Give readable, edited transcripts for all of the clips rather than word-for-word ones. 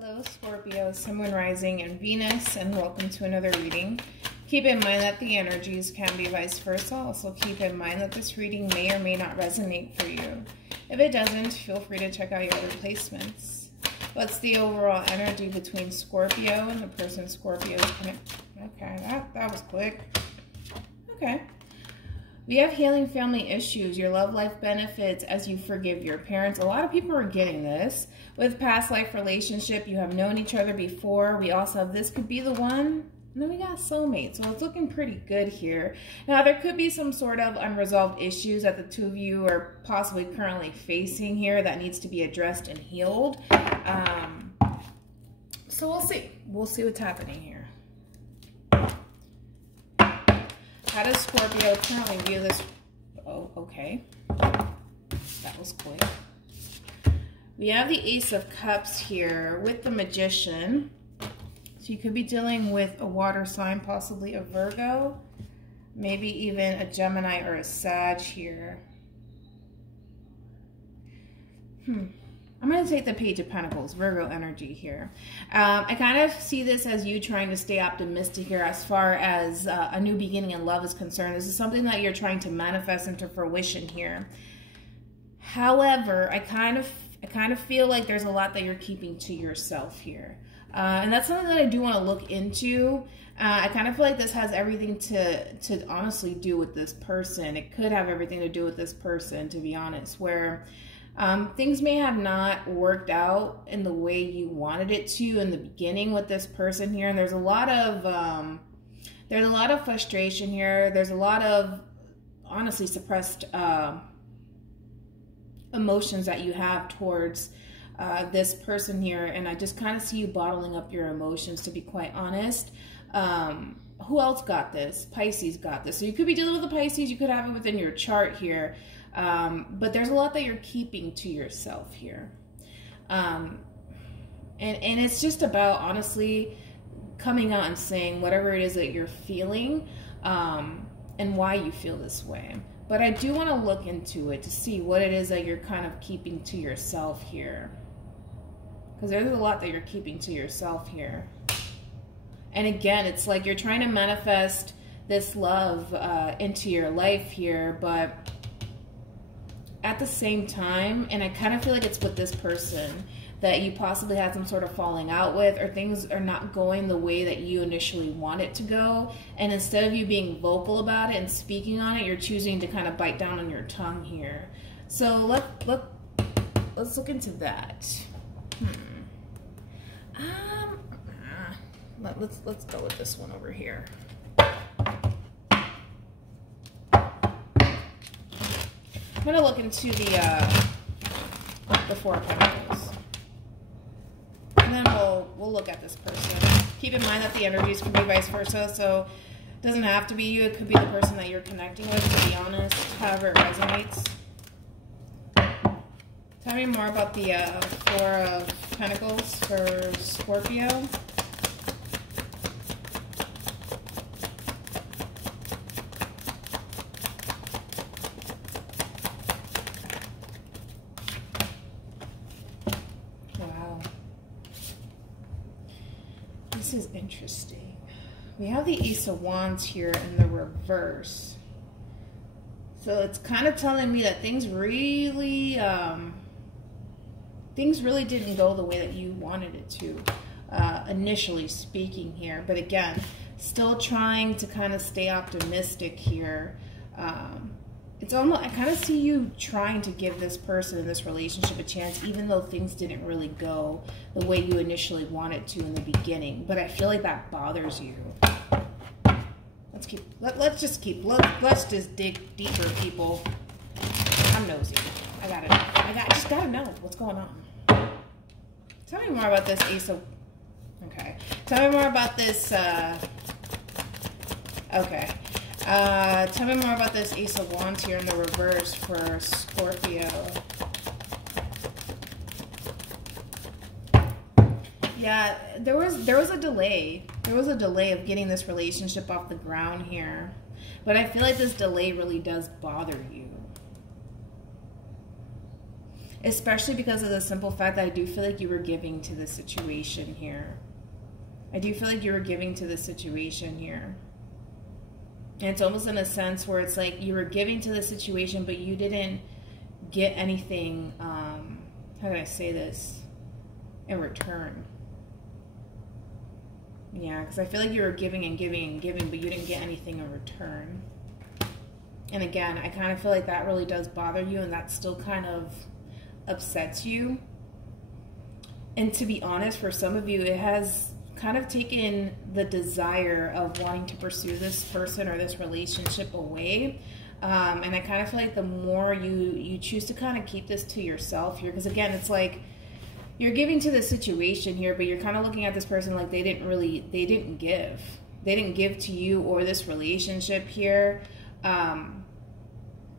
Hello Scorpio, Sun, Moon, Rising, and Venus, and welcome to another reading. Keep in mind that the energies can be vice versa. Also keep in mind that this reading may or may not resonate for you. If it doesn't, feel free to check out your other placements. What's the overall energy between Scorpio and the person Scorpio is connected? Okay, that was quick. Okay. We have healing family issues. Your love life benefits as you forgive your parents. A lot of people are getting this. With past life relationship, you have known each other before. We also have this could be the one. And then we got soulmate. So it's looking pretty good here. Now, there could be some sort of unresolved issues that the two of you are possibly currently facing here that needs to be addressed and healed. So we'll see. We'll see what's happening here. How does Scorpio currently view this? Oh, okay. That was quick. We have the Ace of Cups here with the Magician. So you could be dealing with a water sign, possibly a Virgo, maybe even a Gemini or a Sag here. I'm going to take the Page of Pentacles, Virgo energy here. I kind of see this as you trying to stay optimistic here as far as a new beginning in love is concerned. This is something that you're trying to manifest into fruition here. However, I kind of feel like there's a lot that you're keeping to yourself here. And that's something that I do want to look into. I kind of feel like this has everything to honestly do with this person. It could have everything to do with this person, to be honest, where things may have not worked out in the way you wanted it to in the beginning with this person here, and there's a lot of frustration here. There's a lot of honestly suppressed emotions that you have towards this person here, and I just kind of see you bottling up your emotions, to be quite honest. Who else got this? Pisces got this. So you could be dealing with the Pisces. You could have it within your chart here. But there's a lot that you're keeping to yourself here. And it's just about honestly coming out and saying whatever it is that you're feeling, and why you feel this way. But I do want to look into it to see what it is that you're kind of keeping to yourself here. Because there's a lot that you're keeping to yourself here. And again, it's like you're trying to manifest this love into your life here, but at the same time, and I kind of feel like it's with this person that you possibly had some sort of falling out with, or things are not going the way that you initially want it to go, and instead of you being vocal about it and speaking on it, you're choosing to kind of bite down on your tongue here. So let's look into that. Let's go with this one over here. I'm going to look into the Four of Pentacles. And then we'll look at this person. Keep in mind that the energies can be vice versa, so it doesn't have to be you. It could be the person that you're connecting with, to be honest, however it resonates. Tell me more about the Four of Pentacles for Scorpio. This is interesting. We have the Ace of Wands here in the reverse. So it's kind of telling me that things really didn't go the way that you wanted it to, initially speaking here. But again, still trying to kind of stay optimistic here. It's almost, I kind of see you trying to give this person in this relationship a chance, even though things didn't really go the way you initially wanted to in the beginning. But I feel like that bothers you. Let's just dig deeper, people. I'm nosy. I just gotta know what's going on. Tell me more about this Ace of. Okay. Tell me more about this. Okay. Tell me more about this Ace of Wands here in the reverse for Scorpio. Yeah, there was a delay. There was a delay of getting this relationship off the ground here. But I feel like this delay really does bother you. Especially because of the simple fact that I do feel like you were giving to the situation here. I do feel like you were giving to the situation here. And it's almost in a sense where it's like you were giving to the situation, but you didn't get anything, how can I say this, in return. Yeah, because I feel like you were giving and giving and giving, but you didn't get anything in return. And again, I kind of feel like that really does bother you, and that still kind of upsets you. And to be honest, for some of you, it has kind of taken the desire of wanting to pursue this person or this relationship away. And I kind of feel like the more you choose to kind of keep this to yourself here, because again, it's like you're giving to the situation here, but you're kind of looking at this person like they didn't give to you or this relationship here. And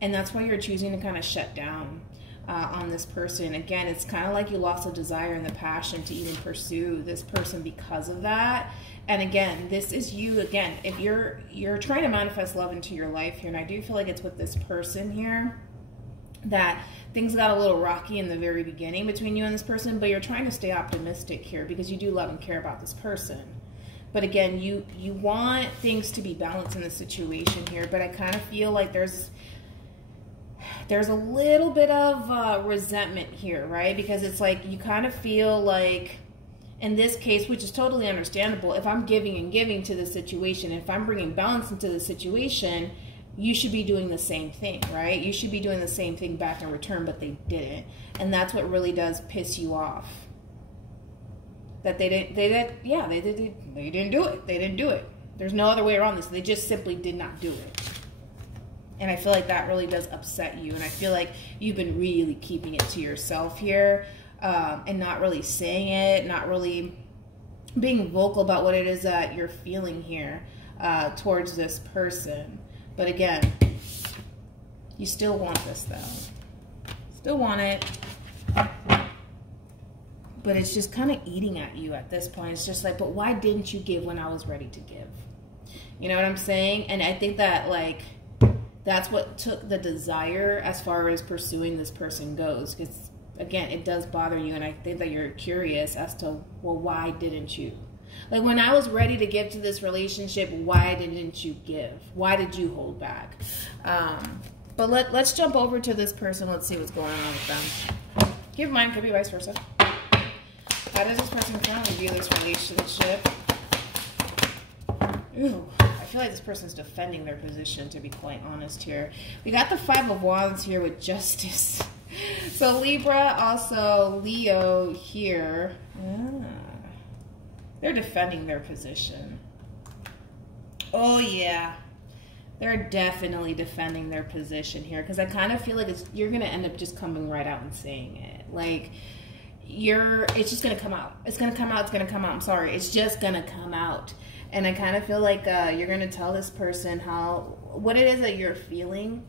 that's why you're choosing to kind of shut down on this person. Again, it's kind of like you lost the desire and the passion to even pursue this person because of that. And again, this is you, again, if you're trying to manifest love into your life here, and I do feel like it's with this person here, that things got a little rocky in the very beginning between you and this person, but you're trying to stay optimistic here because you do love and care about this person. But again, you want things to be balanced in the situation here, but I kind of feel like there's a little bit of resentment here, right? Because it's like you kind of feel like, in this case, which is totally understandable, if I'm giving and giving to the situation, if I'm bringing balance into the situation, you should be doing the same thing, right? You should be doing the same thing back in return, but they didn't. And that's what really does piss you off. That they didn't do it. They didn't do it. There's no other way around this. They just simply did not do it. And I feel like that really does upset you. And I feel like you've been really keeping it to yourself here, and not really saying it, not really being vocal about what it is that you're feeling here towards this person. But again, you still want this though. Still want it. But it's just kind of eating at you at this point. It's just like, but why didn't you give when I was ready to give? You know what I'm saying? And I think that, like, that's what took the desire as far as pursuing this person goes. Because, again, it does bother you. And I think that you're curious as to, well, why didn't you? Like, when I was ready to give to this relationship, why didn't you give? Why did you hold back? But let's jump over to this person. Let's see what's going on with them. Keep in mind, could be vice versa. How does this person currently view this relationship? Ooh, I feel like this person's defending their position, to be quite honest here. We got the Five of Wands here with Justice. So Libra, also Leo here. They're defending their position. Oh, yeah. They're definitely defending their position here. Because I kind of feel like you're going to end up just coming right out and saying it. Like, it's just going to come out. It's going to come out. It's going to come out. I'm sorry. It's just going to come out. And I kind of feel like you're going to tell this person what it is that you're feeling.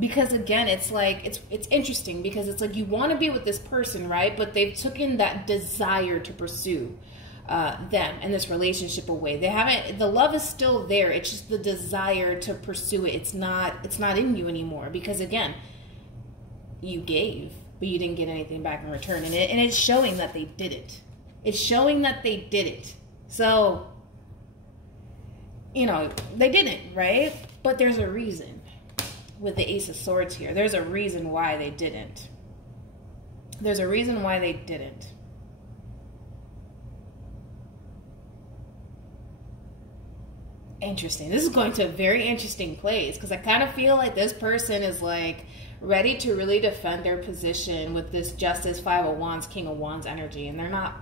Because again, it's like, it's interesting because it's like you want to be with this person, right? But they've taken that desire to pursue them and this relationship away. They haven't, the love is still there. It's just the desire to pursue it. It's not in you anymore because again, you gave, but you didn't get anything back in return. And it's showing that they did it. It's showing that they did it. So, you know, they didn't, right? But there's a reason with the Ace of Swords here. There's a reason why they didn't. There's a reason why they didn't. Interesting. This is going to a very interesting place because I kind of feel like this person is like ready to really defend their position with this Justice, Five of Wands, King of Wands energy, and they're not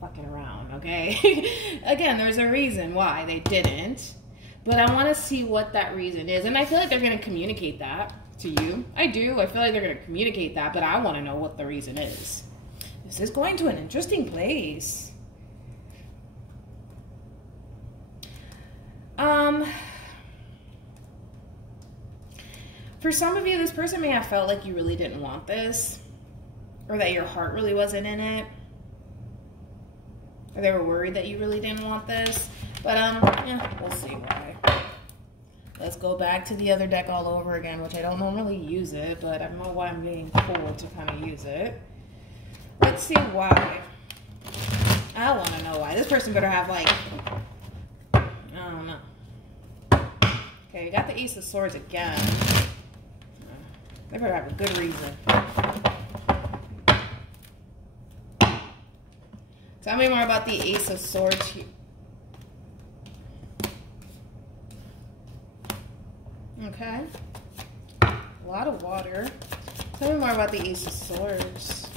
fucking around, okay? Again, there's a reason why they didn't, but I want to see what that reason is, and I feel like they're going to communicate that to you. I do. I feel like they're going to communicate that, but I want to know what the reason is. This is going to an interesting place. For some of you, this person may have felt like you really didn't want this, or that your heart really wasn't in it, or they were worried that you really didn't want this. But yeah, we'll see why. Let's go back to the other deck all over again, which I don't normally use it, but I don't know why I'm being pulled to kind of use it. Let's see why. I want to know why. This person better have, like, I don't know. Okay, you got the Ace of Swords again. They better have a good reason. Tell me more about the Ace of Swords here. Okay. A lot of water. Tell me more about the Ace of Swords.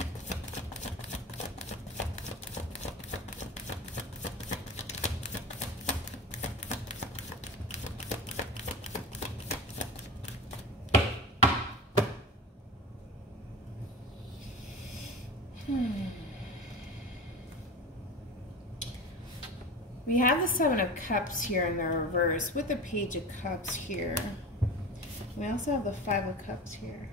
We have the Seven of Cups here in the reverse with the Page of Cups here. We also have the Five of Cups here.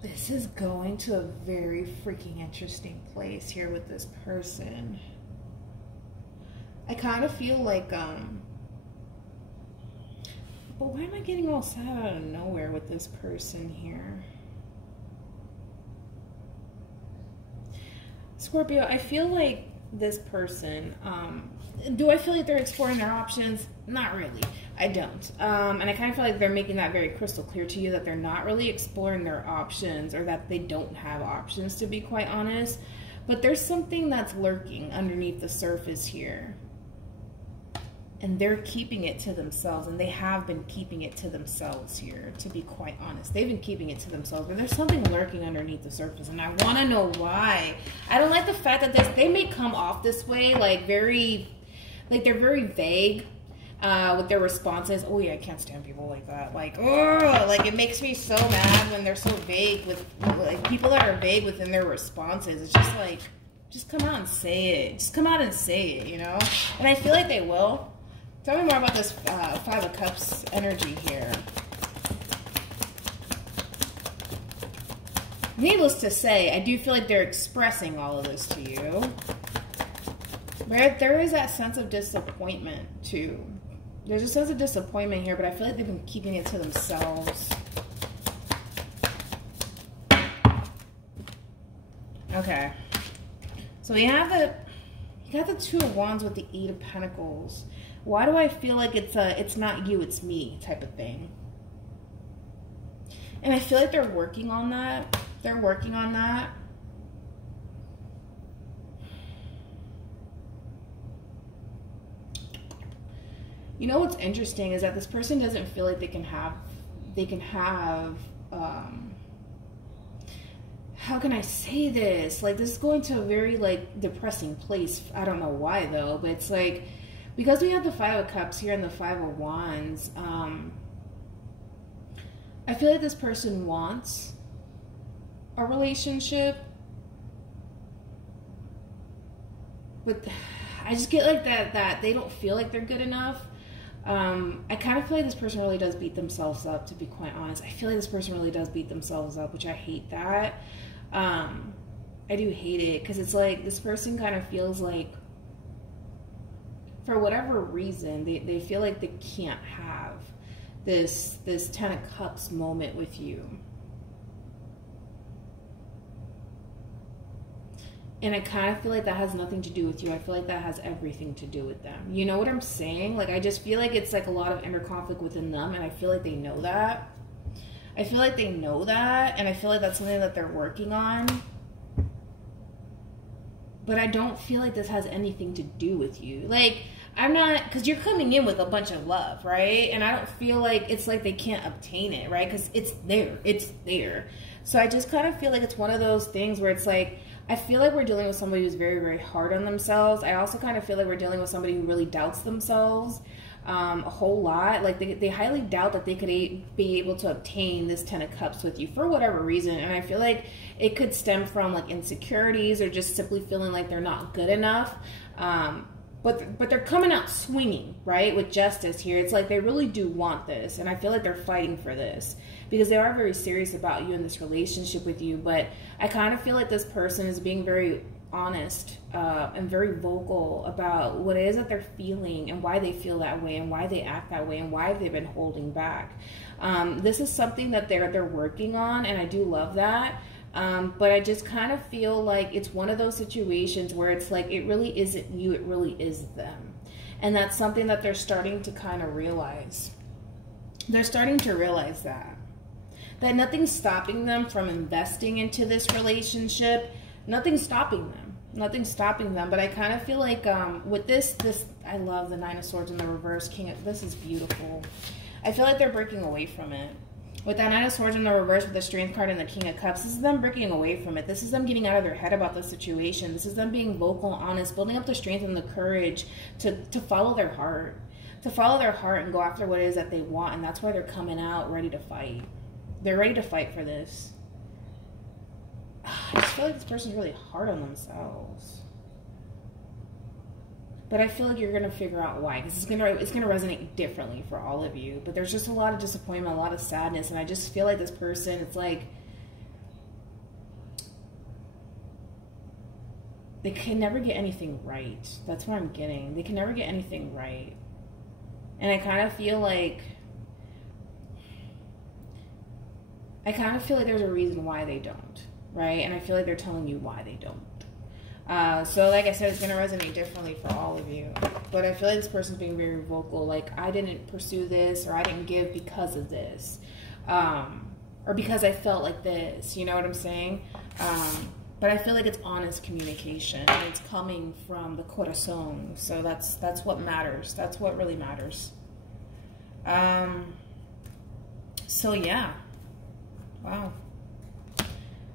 This is going to a very freaking interesting place here with this person. I kind of feel like, but why am I getting all sad out of nowhere with this person here? Scorpio, I feel like this person, do I feel like they're exploring their options? Not really. I don't. And I kind of feel like they're making that very crystal clear to you that they're not really exploring their options, or that they don't have options, to be quite honest. But there's something that's lurking underneath the surface here. And they're keeping it to themselves, and they have been keeping it to themselves here, to be quite honest. They've been keeping it to themselves, but there's something lurking underneath the surface, and I want to know why. I don't like the fact that they may come off this way, like they're very vague with their responses. Oh yeah, I can't stand people like that. Like, oh, like it makes me so mad when they're so vague with, like, people that are vague within their responses. It's just like, just come out and say it. Just come out and say it, you know? And I feel like they will. Tell me more about this Five of Cups energy here. Needless to say, I do feel like they're expressing all of this to you. There is that sense of disappointment, too. There's a sense of disappointment here, but I feel like they've been keeping it to themselves. Okay. So we have you got the Two of Wands with the Eight of Pentacles. Why do I feel like it's not you, it's me type of thing? And I feel like they're working on that. They're working on that. You know what's interesting is that this person doesn't feel like they can have how can I say this? Like, this is going to a very, like, depressing place. I don't know why, though, but it's like, because we have the Five of Cups here and the Five of Wands, I feel like this person wants a relationship, but I just get like that they don't feel like they're good enough. I kind of feel like this person really does beat themselves up, to be quite honest. I feel like this person really does beat themselves up, which I hate that. I do hate it, because it's like this person kind of feels like, for whatever reason, they feel like they can't have this Ten of Cups moment with you. And I kind of feel like that has nothing to do with you. I feel like that has everything to do with them. You know what I'm saying? Like, I just feel like it's like a lot of inner conflict within them, and I feel like they know that. I feel like they know that, and I feel like that's something that they're working on. But I don't feel like this has anything to do with you. Like, I'm not, because you're coming in with a bunch of love, right? And I don't feel like it's like they can't obtain it, right? Because it's there. It's there. So I just kind of feel like it's one of those things where it's like, I feel like we're dealing with somebody who's very, very hard on themselves. I also kind of feel like we're dealing with somebody who really doubts themselves a whole lot. Like, they highly doubt that they could be able to obtain this Ten of Cups with you for whatever reason. And I feel like it could stem from, like, insecurities, or just simply feeling like they're not good enough. But they're coming out swinging, right, with justice here. It's like they really do want this, and I feel like they're fighting for this, because they are very serious about you in this relationship with you. But I kind of feel like this person is being very honest and very vocal about what it is that they're feeling and why they feel that way and why they act that way and why they've been holding back. This is something that they're working on, and I do love that. But I just kind of feel like it's one of those situations where it's like, it really isn't you, it really is them. And that's something that they're starting to kind of realize. They're starting to realize that nothing's stopping them from investing into this relationship. Nothing's stopping them. Nothing's stopping them. But I kind of feel like with this, I love the Nine of Swords in the reverse. This is beautiful. I feel like they're breaking away from it. With that Nine of Swords in the reverse with the Strength card and the King of Cups, this is them breaking away from it. This is them getting out of their head about the situation. This is them being vocal, honest, building up the strength and the courage to follow their heart. To follow their heart and go after what it is that they want. And that's why they're coming out ready to fight. They're ready to fight for this. I just feel like this person's really hard on themselves. But I feel like you're going to figure out why. Because it's going to resonate differently for all of you. But there's just a lot of disappointment, a lot of sadness. And I just feel like this person, it's like, they can never get anything right. That's what I'm getting. They can never get anything right. And I kind of feel like there's a reason why they don't, right? And I feel like they're telling you why they don't. So like I said, it's going to resonate differently for all of you. But I feel like this person's being very vocal, like, I didn't pursue this, or I didn't give because of this. Or because I felt like this, you know what I'm saying? But I feel like it's honest communication, and it's coming from the corazon. So that's what matters. That's what really matters. So yeah. Wow.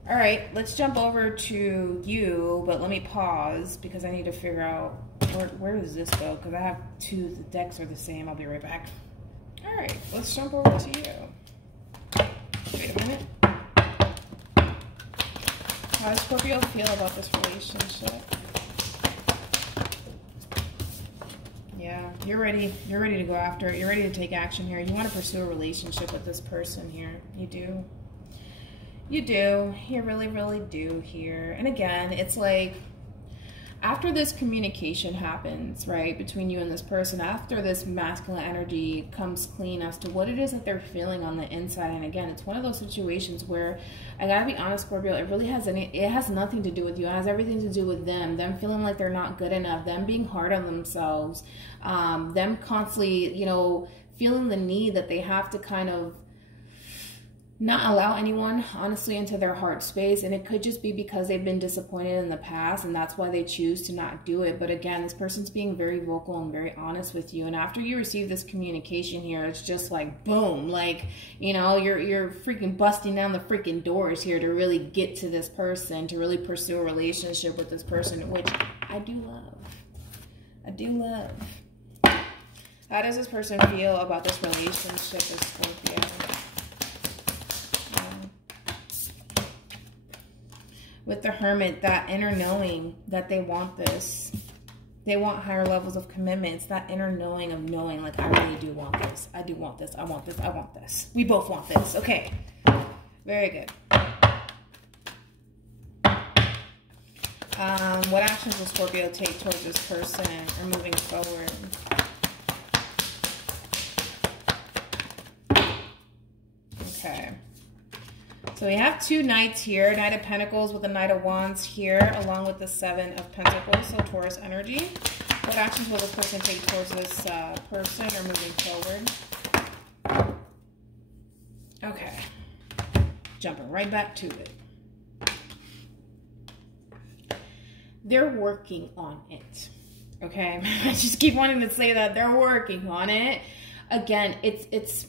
All right, let's jump over to you, but let me pause because I need to figure out where does this go, because I have two, the decks are the same. I'll be right back. All right, let's jump over to you. Wait a minute. How does Scorpio feel about this relationship? Yeah, you're ready. You're ready to go after it. You're ready to take action here. You want to pursue a relationship with this person here. You do. You do. You really, really do here. And again, it's like, after this communication happens, right, between you and this person, after this masculine energy comes clean as to what it is that they're feeling on the inside. And again, it's one of those situations where, I gotta be honest, Scorpio, it really has nothing to do with you. It has everything to do with them feeling like they're not good enough, them being hard on themselves, them constantly, you know, feeling the need that they have to kind of not allow anyone, honestly, into their heart space. And it could just be because they've been disappointed in the past, and that's why they choose to not do it. But again, this person's being very vocal and very honest with you. And after you receive this communication here, it's just like, boom, like, you know, you're freaking busting down the freaking doors here to really get to this person, to really pursue a relationship with this person, which I do love. I do love. How does this person feel about this relationship with Scorpio? With the Hermit, that inner knowing that they want this. They want higher levels of commitment. It's that inner knowing of knowing, like, I really do want this. I do want this. I want this. I want this. We both want this. Okay. Very good. What actions will Scorpio take towards this person or moving forward? Okay. So we have two Knights here, Knight of Pentacles with the Knight of Wands here, along with the Seven of Pentacles, so Taurus energy. What actions will this person take towards this person or moving forward? Okay. Jumping right back to it. They're working on it. Okay? I just keep wanting to say that. They're working on it. Again, it's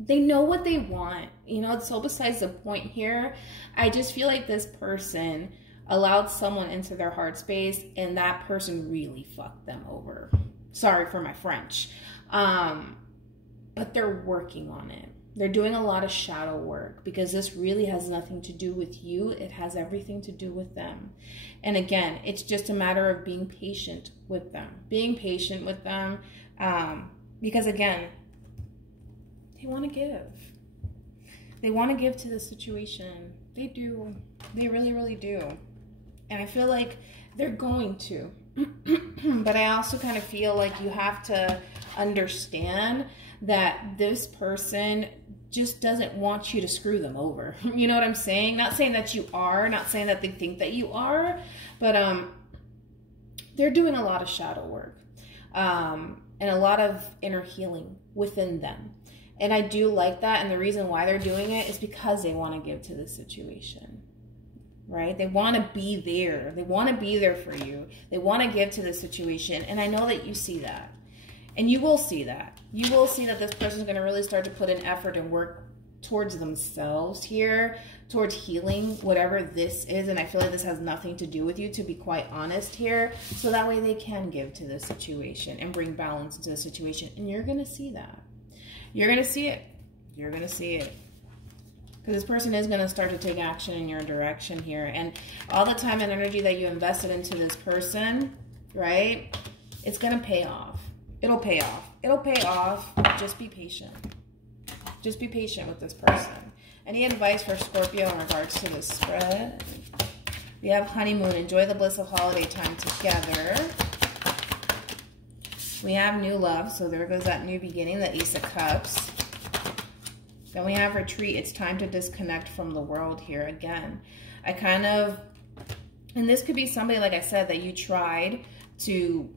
they know what they want. You know, it's so besides the point here. I just feel like this person allowed someone into their heart space, and that person really fucked them over. Sorry for my French. But they're working on it. They're doing a lot of shadow work because this really has nothing to do with you. It has everything to do with them. And again, it's just a matter of being patient with them. Being patient with them. Because again, they want to give. They want to give to the situation. They do. They really, really do. And I feel like they're going to. But I also kind of feel like you have to understand that this person just doesn't want you to screw them over. You know what I'm saying? Not saying that you are, not saying that they think that you are, but they're doing a lot of shadow work and a lot of inner healing within them. And I do like that. And the reason why they're doing it is because they want to give to the situation. Right? They want to be there. They want to be there for you. They want to give to the situation. And I know that you see that. And you will see that. You will see that this person is going to really start to put in effort and work towards themselves here, towards healing, whatever this is. And I feel like this has nothing to do with you, to be quite honest here. So that way they can give to the situation and bring balance into the situation. And you're going to see that. You're going to see it. You're going to see it. Because this person is going to start to take action in your direction here. And all the time and energy that you invested into this person, right, it's going to pay off. It'll pay off. It'll pay off. Just be patient. Just be patient with this person. Any advice for Scorpio in regards to this spread? We have honeymoon. Enjoy the bliss of holiday time together. We have new love. So there goes that new beginning, the Ace of Cups. Then we have retreat. It's time to disconnect from the world here again. I kind of, and this could be somebody, like I said, that you tried to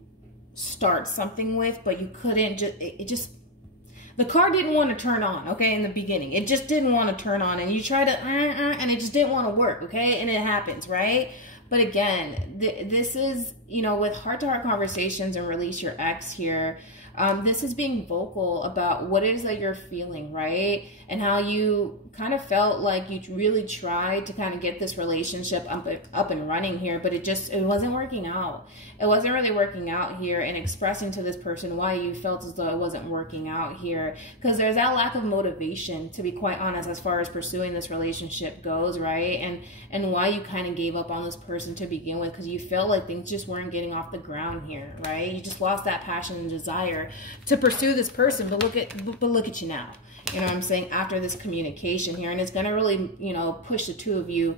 start something with, but you couldn't, the car didn't want to turn on, okay, in the beginning. It just didn't want to turn on, and you tried to, and it just didn't want to work, okay, and it happens, right? But again, this is, you know, with heart-to-heart conversations and release your ex here, this is being vocal about what it is that you're feeling, right? And how you kind of felt like you really tried to kind of get this relationship up and running here, but it wasn't working out. It wasn't really working out here, and expressing to this person why you felt as though it wasn't working out here. Because there's that lack of motivation, to be quite honest, as far as pursuing this relationship goes, right? And why you kind of gave up on this person to begin with, because you felt like things just weren't getting off the ground here, right? You just lost that passion and desire to pursue this person, but look at you now. You know what I'm saying? After this communication here, and it's going to really, you know, push the two of you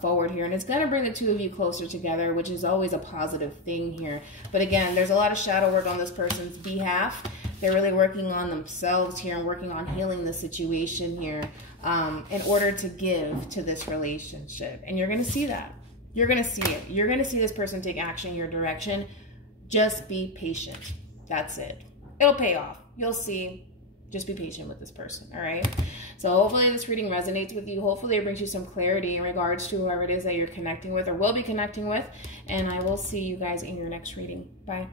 forward here, and it's going to bring the two of you closer together, which is always a positive thing here. But again, there's a lot of shadow work on this person's behalf. They're really working on themselves here and working on healing the situation here in order to give to this relationship. And you're going to see that. You're going to see it. You're going to see this person take action in your direction. Just be patient. That's it. It'll pay off. You'll see. Just be patient with this person, all right? So hopefully this reading resonates with you. Hopefully it brings you some clarity in regards to whoever it is that you're connecting with or will be connecting with. And I will see you guys in your next reading. Bye.